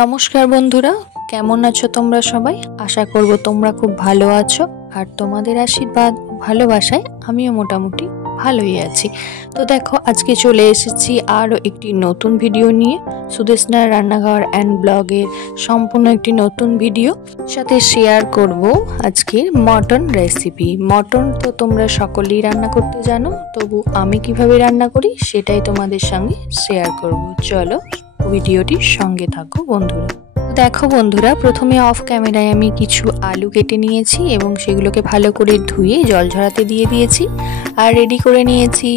নমস্কার বন্ধুরা, কেমন আছো তোমরা সবাই? আশা করব তোমরা খুব ভালো আছো আর তোমাদের আশীর্বাদ ভালোবাসায় আমিও মোটামুটি ভালোই আছি। তো দেখো, আজকে চলে এসেছি আরও একটি নতুন ভিডিও নিয়ে। সুদেশনার রান্নাঘর অ্যান্ড ব্লগের সম্পূর্ণ একটি নতুন ভিডিও সাথে শেয়ার করব আজকের মটন রেসিপি। মটন তো তোমরা সকলেই রান্না করতে জানো, তবু আমি কিভাবে রান্না করি সেটাই তোমাদের সঙ্গে শেয়ার করব। চলো ভিডিওটির সঙ্গে থাকো বন্ধুরা। দেখো বন্ধুরা, প্রথমে অফ ক্যামেরায় আমি কিছু আলু কেটে নিয়েছি এবং সেগুলোকে ভালো করে ধুয়ে জল ঝরাতে দিয়ে দিয়েছি আর রেডি করে নিয়েছি।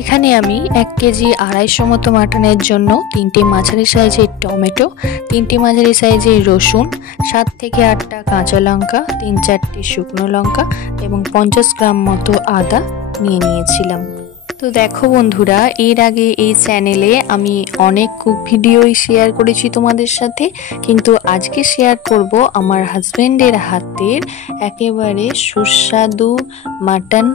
এখানে আমি 1 কেজি 250 মতো মাটনের জন্য 3টে মাঝারি সাইজের টমেটো, 3টে মাঝারি সাইজের রসুন, 7 থেকে 8টা কাঁচা লঙ্কা, 3-4টে শুকনো লঙ্কা এবং 50 গ্রাম মতো আদা নিয়ে নিয়েছিলাম। তো দেখো বন্ধুরা, এর আগে এই চ্যানেলে আমি অনেক কুক ভিডিওই শেয়ার করেছি তোমাদের সাথে, কিন্তু আজকে শেয়ার করব আমার হাজবেন্ডের হাতের একেবারে সুস্বাদু মাটন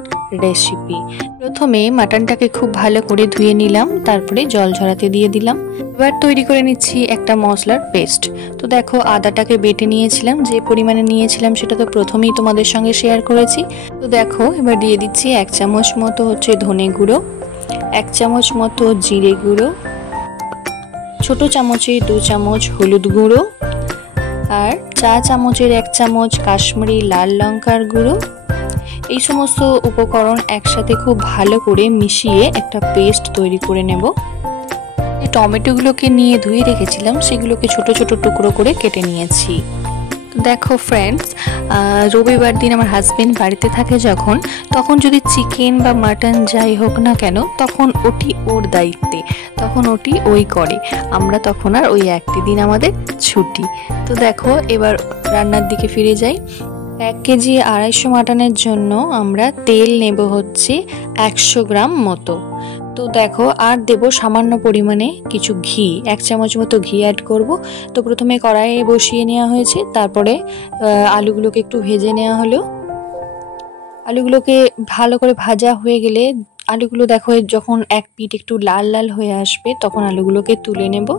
রেসিপি। প্রথমে মাটনটাকে খুব ভালো করে ধুয়ে নিলাম, তারপরে জল ঝরাতে দিয়ে দিলাম। এবার তৈরি করে নিচ্ছি একটা মশলার পেস্ট। তো দেখো, আদাটাকে বেটে নিয়েছিলাম, যে পরিমাণে নিয়েছিলাম সেটা তো প্রথমেই তোমাদের সঙ্গে শেয়ার করেছি। তো দেখো, এবার দিয়ে দিচ্ছি 1 চামচ মতো ধনে গুঁড়ো, 1 চামচ মতো জিরে গুঁড়ো, ছোট চামচে 2 চামচ হলুদ গুঁড়ো আর চা চামচের 1 চামচ কাশ্মীরি লাল লঙ্কার গুঁড়ো। এই সমস্ত উপকরণ একসাথে খুব ভালো করে মিশিয়ে একটা পেস্ট তৈরি করে নেব। টমেটোগুলোকে নিয়ে ধুয়ে রেখেছিলাম, সেগুলোকে ছোট ছোট টুকরো করে কেটে নিয়েছি। দেখো ফ্রেন্ডস, রবিবার দিন আমার হাজবেন্ড বাড়িতে থাকে যখন, তখন যদি চিকেন বা মাটন যাই হোক না কেন, তখন ওটি ওর দায়িত্বে, তখন ওটি ওই করে। আমরা তখন আর ওই একটি দিন আমাদের ছুটি। তো দেখো, এবার রান্নার দিকে ফিরে যাই। 1 কেজি 250 মাটনের জন্য আমরা তেল নেব হচ্ছে 100 গ্রাম মতো। তো দেখো, আর দেব সামান্য পরিমাণে কিছু ঘি, 1 চামচ মতো ঘি অ্যাড করব। তো প্রথমে কড়াইয়ে বসিয়ে নেওয়া হয়েছে, তারপরে আলুগুলোকে একটু ভেজে নেওয়া হলো। আলুগুলোকে ভালো করে ভাজা হয়ে গেলে, আলুগুলো দেখো যখন এক পিঠ একটু লাল লাল হয়ে আসবে, তখন আলুগুলোকে তুলে নেব।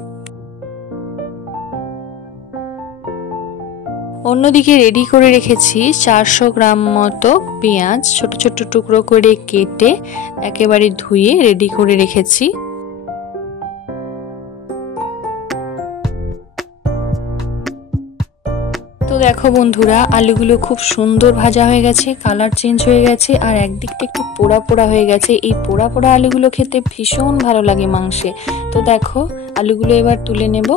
অন্যদিকে রেডি করে রেখেছি 400 গ্রাম মতো পেঁয়াজ, ছোট ছোট টুকরো করে কেটে একেবারে ধুয়ে রেডি করে রেখেছি। তো দেখো বন্ধুরা, আলুগুলো খুব সুন্দর ভাজা হয়ে গেছে, কালার চেঞ্জ হয়ে গেছে আর একদিকটা একটু পোড়া পোড়া হয়ে গেছে। এই পোড়া পোড়া আলুগুলো খেতে ভীষণ ভালো লাগে মাংসে। তো দেখো, আলুগুলো এবার তুলে নেব।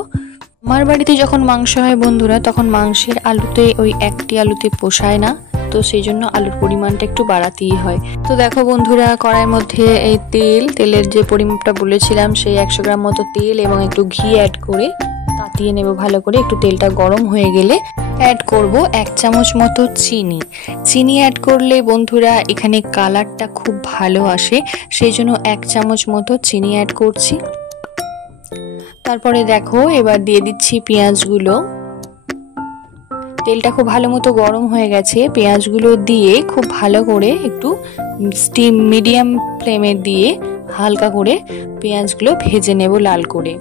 আমার বাড়িতে যখন মাংস হয় বন্ধুরা, তখন মাংসের আলুতে ওই একটি আলুতে পোষায় না, তো সেই জন্য আলুর পরিমাণটা একটু বাড়াতেই হয়। তো দেখো বন্ধুরা, কড়াইয়ের মধ্যে এই তেলের যে পরিমাপটা বলেছিলাম, সেই 100 গ্রাম মতো তেল এবং একটু ঘি অ্যাড করে তাতিয়ে নেব ভালো করে। একটু তেলটা গরম হয়ে গেলে অ্যাড করব 1 চামচ মতো চিনি। চিনি অ্যাড করলে বন্ধুরা এখানে কালারটা খুব ভালো আসে, সেই জন্য 1 চামচ মতো চিনি অ্যাড করছি। তারপরে দেখো, এবার দিয়ে দিচ্ছি পেঁয়াজগুলো। তেলটা খুব ভালো মতো গরম হয়ে গেছে, পেঁয়াজগুলো দিয়ে খুব ভালো করে একটু মিডিয়াম ফ্লেমে দিয়ে হালকা করে পেঁয়াজগুলো ভেজে নেব লাল করে।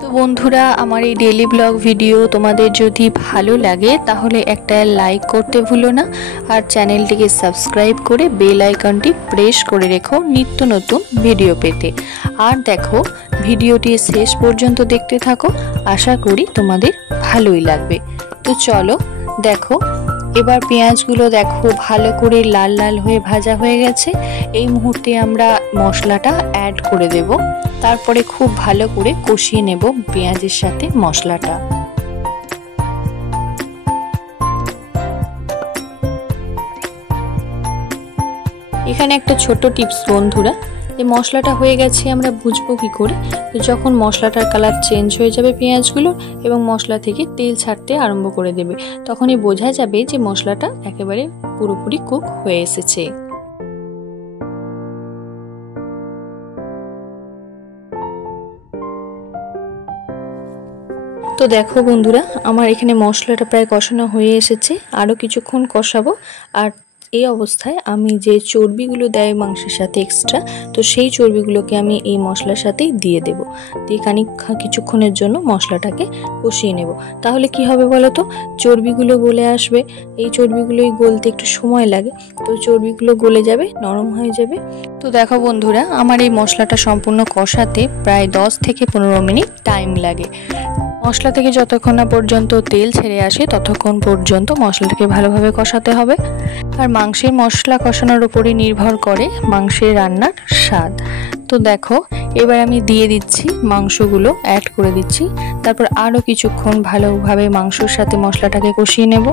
তো বন্ধুরা, আমার এই ডেইলি ব্লগ ভিডিও তোমাদের যদি ভালো লাগে তাহলে একটা লাইক করতে ভুলো না আর চ্যানেলটিকে সাবস্ক্রাইব করে বেল আইকনটি প্রেস করে রেখো নিত্য নতুন ভিডিও পেতে। আর দেখো, ভিডিওটি শেষ পর্যন্ত দেখতে থাকো, আশা করি তোমাদের ভালোই লাগবে। তো চলো দেখো, এবার পেঁয়াজগুলো দেখো ভালো করে লাল লাল হয়ে ভাজা হয়ে গেছে। এই মুহূর্তে আমরা মশলাটা অ্যাড করে দেব, তারপরে খুব ভালো করে কষিয়ে নেব পেঁয়াজের সাথে মশলাটা। এখানে একটা ছোট টিপস বন্ধুরা, এই মশলাটা হয়ে গেছে আমরা বুঝবো কি করে? তো যখন মশলাটার কালার চেঞ্জ হয়ে যাবে পেঁয়াজগুলো এবং মশলা থেকে তেল ছাড়তে আরম্ভ করে দেবে, তখনই বোঝা যাবে যে মশলাটা একেবারে পুরোপুরি কুক হয়ে এসেছে। তো দেখো বন্ধুরা, আমার এখানে মশলাটা প্রায় কষানো হয়ে এসেছে, আরও কিছুক্ষণ কষাবো। আর এই অবস্থায় আমি যে চর্বিগুলো দেয় মাংসের সাথে এক্সট্রা, তো সেই চর্বিগুলোকে আমি এই মশলার সাথেই দিয়ে দেব। দিয়ে কিছুক্ষণের জন্য মশলাটাকে কষিয়ে নেব। তাহলে কি হবে বলো তো, চর্বিগুলো গলে আসবে। এই চর্বিগুলোই গলতে একটু সময় লাগে, তো চর্বিগুলো গলে যাবে, নরম হয়ে যাবে। তো দেখো বন্ধুরা, আমার এই মশলাটা সম্পূর্ণ কষাতে প্রায় 10 থেকে 15 মিনিট টাইম লাগে। মশলা থেকে যতক্ষণ না পর্যন্ত তেল ছেড়ে আসে ততক্ষণ পর্যন্ত মশলাটাকে ভালোভাবে কষাতে হবে। আর মাংসের মশলা কষানোর উপরই নির্ভর করে মাংসের রান্নার স্বাদ। তো দেখো, এবার আমি দিয়ে দিচ্ছি মাংসগুলো, অ্যাড করে দিচ্ছি। তারপর আরও কিছুক্ষণ ভালোভাবে মাংসের সাথে মশলাটাকে কষিয়ে নেব।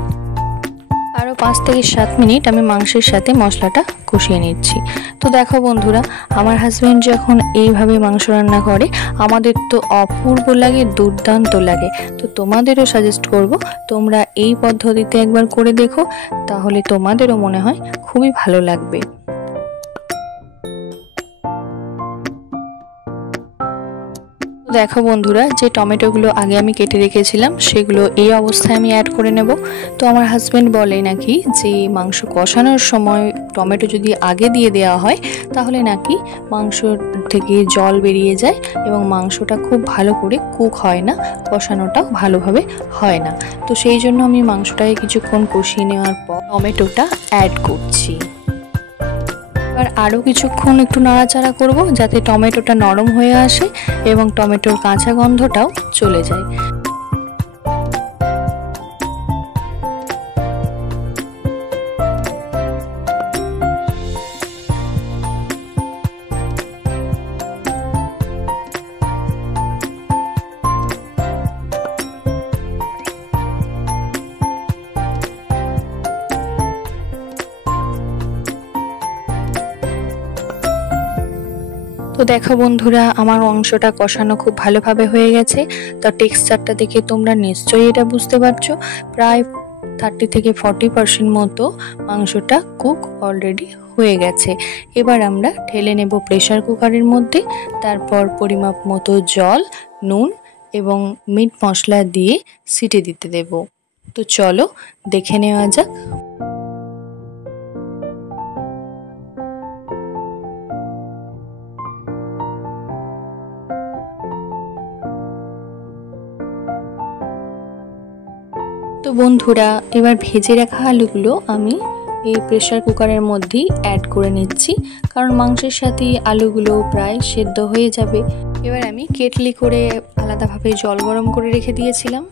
আরও 5 থেকে 7 মিনিট আমি মাংসের সাথে মশলাটা কষিয়ে নিচ্ছি। তো দেখো বন্ধুরা, আমার হাজব্যান্ড যখন এইভাবে মাংস রান্না করে আমাদের তো অপূর্ব লাগে, দুর্দান্ত লাগে। তো তোমাদেরও সাজেস্ট করব তোমরা এই পদ্ধতিতে একবার করে দেখো, তাহলে তোমাদেরও মনে হয় খুবই ভালো লাগবে। দেখো বন্ধুরা, যে টমেটোগুলো আগে আমি কেটে রেখেছিলাম সেগুলো এই অবস্থায় আমি অ্যাড করে নেব। তো আমার হাজব্যান্ড বলে নাকি যে মাংস কষানোর সময় টমেটো যদি আগে দিয়ে দেওয়া হয় তাহলে নাকি মাংস থেকে জল বেরিয়ে যায় এবং মাংসটা খুব ভালো করে কুক হয় না, কষানোটাও ভালোভাবে হয় না। তো সেই জন্য আমি মাংসটাকে কিছুক্ষণ কষিয়ে নেওয়ার পর টমেটোটা অ্যাড করছি। এবার আরও কিছুক্ষণ একটু নাড়াচাড়া করব যাতে টমেটোটা নরম হয়ে আসে এবং টমেটোর কাঁচা গন্ধটাও চলে যায়। তো দেখো বন্ধুরা, আমার অংশটা কষানো খুব ভালোভাবে হয়ে গেছে। তো টেক্সচারটা দেখে তোমরা নিশ্চয়ই এটা বুঝতে পারছো, প্রায় 30 থেকে 40% মতো মাংসটা কুক অলরেডি হয়ে গেছে। এবার আমরা ঢেলে নেব প্রেসার কুকারের মধ্যে। তারপর পরিমাপ মতো জল, নুন এবং মিট মশলা দিয়ে সিটি দিতে দেব। তো চলো দেখে নেওয়া যাক। তো বন্ধুরা, এবার ভেজে রাখা আলুগুলো আমি এই প্রেসার কুকারের মধ্যেই অ্যাড করে নিচ্ছি, কারণ মাংসের সাথে আলুগুলো প্রায় সেদ্ধ হয়ে যাবে। এবার আমি কেটলি করে আলাদাভাবে জল গরম করে রেখে দিয়েছিলাম।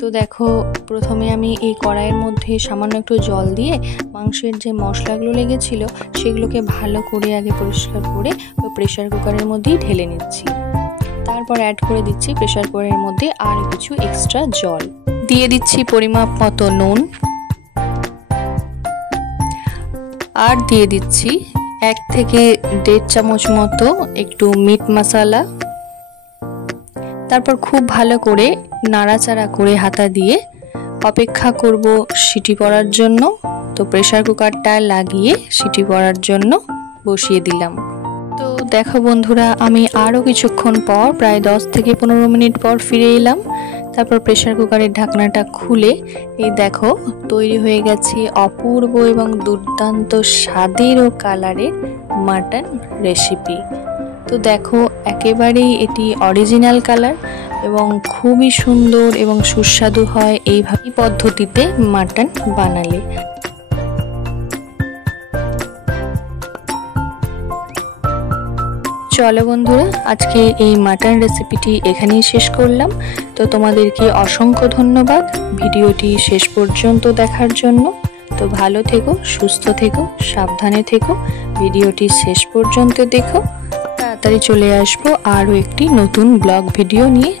তো দেখো, প্রথমে আমি এই কড়াইয়ের মধ্যে সামান্য একটু জল দিয়ে মাংসের যে মশলাগুলো লেগেছিল সেগুলোকে ভালো করে আগে পরিষ্কার করে প্রেসার কুকারের মধ্যেই ঢেলে নিচ্ছি। তারপর অ্যাড করে দিচ্ছি প্রেসার কুকারের মধ্যে আর কিছু এক্সট্রা জল, দিয়ে দিচ্ছি পরিমাপ মতো নুন, আর দিয়ে দিচ্ছি 1 থেকে 1.5 চামচ মতো একটু মিট মশলা। তারপর খুব ভালো করে নাড়াচাড়া করে হাতা দিয়ে অপেক্ষা করব সিটি পড়ার জন্য। তো প্রেসার কুকারটা লাগিয়ে সিটি পড়ার জন্য বসিয়ে দিলাম। তো দেখো বন্ধুরা, আমি আরও কিছুক্ষণ পর প্রায় 10 থেকে 15 মিনিট পর ফিরে এলাম। তারপর প্রেসার কুকারের ঢাকনাটা খুলে এই দেখো তৈরি হয়ে গেছে অপূর্ব এবং দুর্দান্ত স্বাদের ও কালারের মাটন রেসিপি। তো দেখো, একেবারেই এটি অরিজিনাল কালার এবং খুবই সুন্দর এবং সুস্বাদু হয় এইভাবে পদ্ধতিতে মাটন বানালে। চলো বন্ধুরা, আজকে এই মাটন রেসিপিটি এখানেই শেষ করলাম। তো তোমাদেরকে অসংখ্য ধন্যবাদ ভিডিওটি শেষ পর্যন্ত দেখার জন্য। তো ভালো থেকো, সুস্থ থেকো, সাবধানে থেকো, ভিডিওটি শেষ পর্যন্ত দেখো। তাড়াতাড়ি চলে আসবো আরও একটি নতুন ব্লগ ভিডিও নিয়ে।